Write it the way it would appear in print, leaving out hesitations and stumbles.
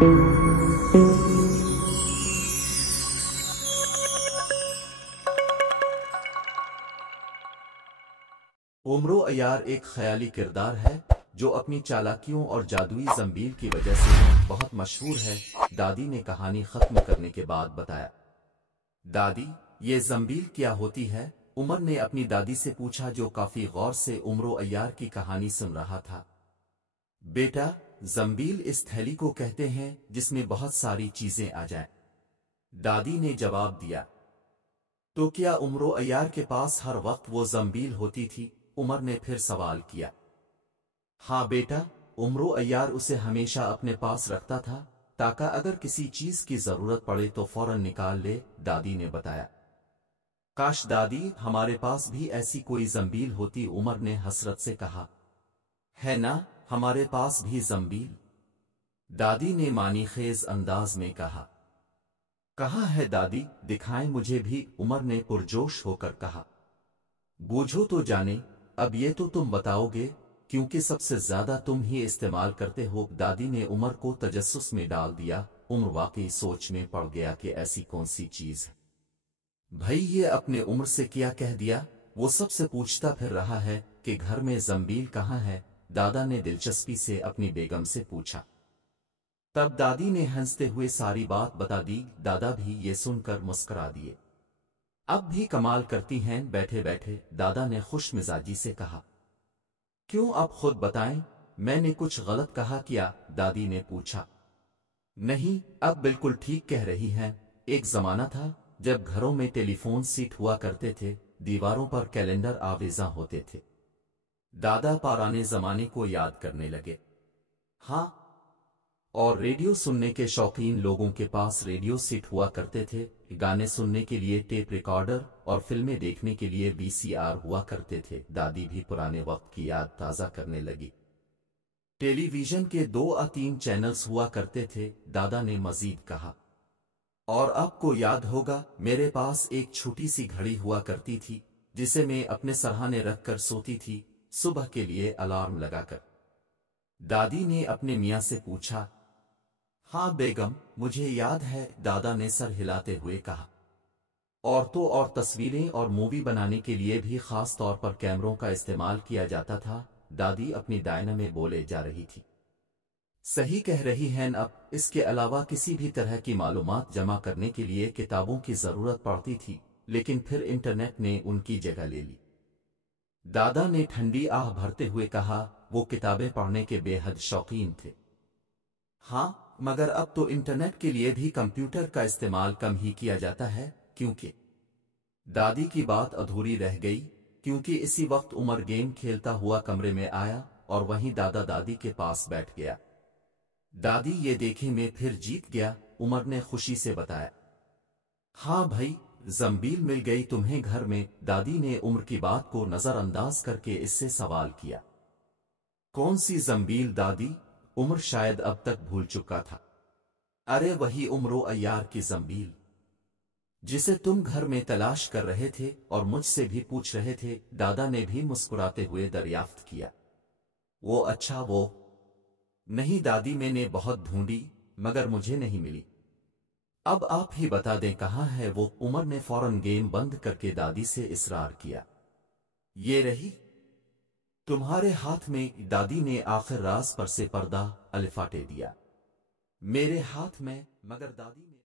उमरो अय्यार एक ख्याली किरदार है जो अपनी चालाकियों और जादुई जंबील की वजह से बहुत मशहूर है। दादी ने कहानी खत्म करने के बाद बताया। दादी, ये जंबील क्या होती है? उमर ने अपनी दादी से पूछा, जो काफी गौर से उमरो अय्यार की कहानी सुन रहा था। बेटा, जंबील इस थैली को कहते हैं जिसमें बहुत सारी चीजें आ जाएं। दादी ने जवाब दिया। तो क्या उमरो अय्यार के पास हर वक्त वो जंबील होती थी? उमर ने फिर सवाल किया। हाँ बेटा, उमरो अय्यार उसे हमेशा अपने पास रखता था ताकि अगर किसी चीज की जरूरत पड़े तो फौरन निकाल ले, दादी ने बताया। काश दादी, हमारे पास भी ऐसी कोई जंबील होती, उमर ने हसरत से कहा। है ना, हमारे पास भी जंबील, दादी ने मानी खेज अंदाज में कहा। कहाँ है दादी, दिखाएं मुझे भी, उमर ने पुरजोश होकर कहा। बूझो तो जाने, अब ये तो तुम बताओगे क्योंकि सबसे ज्यादा तुम ही इस्तेमाल करते हो, दादी ने उमर को तजस्सुस में डाल दिया। उमर वाकई सोच में पड़ गया कि ऐसी कौन सी चीज है। भाई, ये अपने उम्र से क्या कह दिया? वो सबसे पूछता फिर रहा है कि घर में जंबील कहाँ है, दादा ने दिलचस्पी से अपनी बेगम से पूछा। तब दादी ने हंसते हुए सारी बात बता दी। दादा भी ये सुनकर मुस्कुरा दिए। अब भी कमाल करती हैं बैठे बैठे, दादा ने खुश मिजाजी से कहा। क्यों, आप खुद बताएं, मैंने कुछ गलत कहा क्या? दादी ने पूछा। नहीं, अब बिल्कुल ठीक कह रही हैं। एक जमाना था जब घरों में टेलीफोन सीट हुआ करते थे, दीवारों पर कैलेंडर आवेज़ां होते थे। दादा पुराने जमाने को याद करने लगे। हाँ, और रेडियो सुनने के शौकीन लोगों के पास रेडियो सेट हुआ करते थे, गाने सुनने के लिए टेप रिकॉर्डर और फिल्में देखने के लिए वीसीआर हुआ करते थे। दादी भी पुराने वक्त की याद ताज़ा करने लगी। टेलीविजन के 2 या 3 चैनल्स हुआ करते थे, दादा ने मजीद कहा। और आपको याद होगा, मेरे पास एक छोटी सी घड़ी हुआ करती थी जिसे मैं अपने सरहाने रखकर सोती थी, सुबह के लिए अलार्म लगाकर। दादी ने अपने मियाँ से पूछा। हाँ बेगम, मुझे याद है, दादा ने सर हिलाते हुए कहा। और तो और तस्वीरें और मूवी बनाने के लिए भी खास तौर पर कैमरों का इस्तेमाल किया जाता था, दादी अपनी दायना में बोले जा रही थी। सही कह रही हैं। अब इसके अलावा किसी भी तरह की मालूमात जमा करने के लिए किताबों की जरूरत पड़ती थी, लेकिन फिर इंटरनेट ने उनकी जगह ले ली। दादा ने ठंडी आह भरते हुए कहा। वो किताबें पढ़ने के बेहद शौकीन थे। हाँ, मगर अब तो इंटरनेट के लिए भी कंप्यूटर का इस्तेमाल कम ही किया जाता है, क्योंकि दादी की बात अधूरी रह गई, क्योंकि इसी वक्त उमर गेम खेलता हुआ कमरे में आया और वहीं दादा दादी के पास बैठ गया। दादी, ये देखें, मैं फिर जीत गया, उमर ने खुशी से बताया। हाँ भाई, जंबील मिल गई तुम्हें घर में, दादी ने उमर की बात को नजरअंदाज करके इससे सवाल किया। कौन सी जंबील दादी? उमर शायद अब तक भूल चुका था। अरे वही उमरो अय्यार की जंबील जिसे तुम घर में तलाश कर रहे थे और मुझसे भी पूछ रहे थे, दादा ने भी मुस्कुराते हुए दरियाफ्त किया। वो अच्छा, वो नहीं दादी, मैंने बहुत ढूंढी मगर मुझे नहीं मिली। अब आप ही बता दें कहाँ है वो? उमर ने फौरन गेम बंद करके दादी से इसरार किया। ये रही तुम्हारे हाथ में, दादी ने आखिर राज पर से पर्दा लिफाटे दिया। मेरे हाथ में? मगर दादी ने